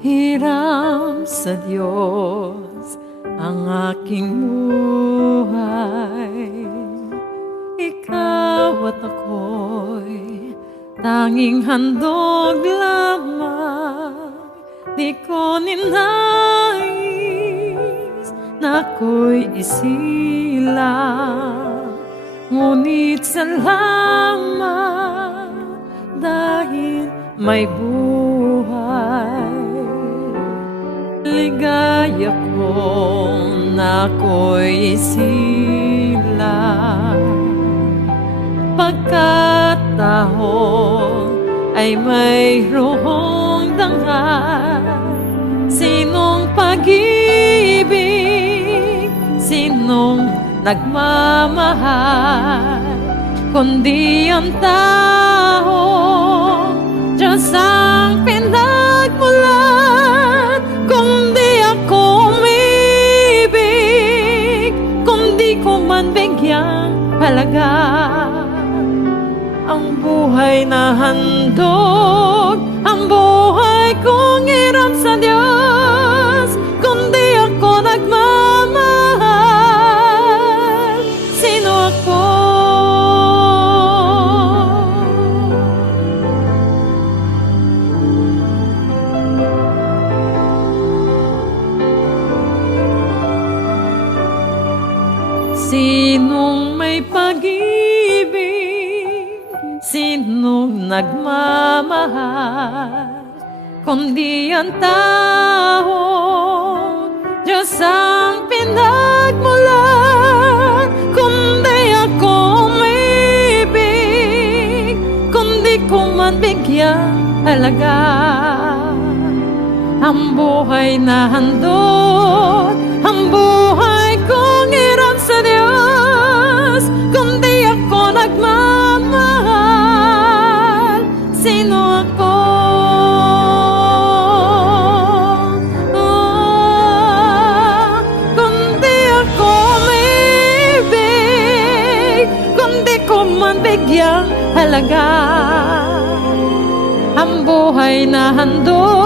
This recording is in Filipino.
Hiram sa Diyos ang aking buhay. Ikaw at ako'y tanging handog lamang. Di ko ninais na ako'y isilang, ngunit salamat dahil may buhay. Ligaya ko na ako'y isilang, pagkataon ay mayroong dangal. Sinong pag-ibig, sinong nagmamahal, kundi ang tao, Diyos ang pinagmulan. Kung di ako umibig, kung di ko man bigyang halaga ang buhay na handog, ang buhay kong hiram sa Diyos. Kung di ako nagmamahal, sino ako? Sinong may pag-ibig, sinong nagmamahal, kundi ang tao, Diyos ang pinagmulan. Kundi ako umibig, kundi ko man bigyang halaga ang buhay na handog, ang buhay kong hiram sa Diyos. Kundi ako nagmamahal, sino ako? Kundi ako umibig, kundi ko man bigyang halaga ang buhay na handog,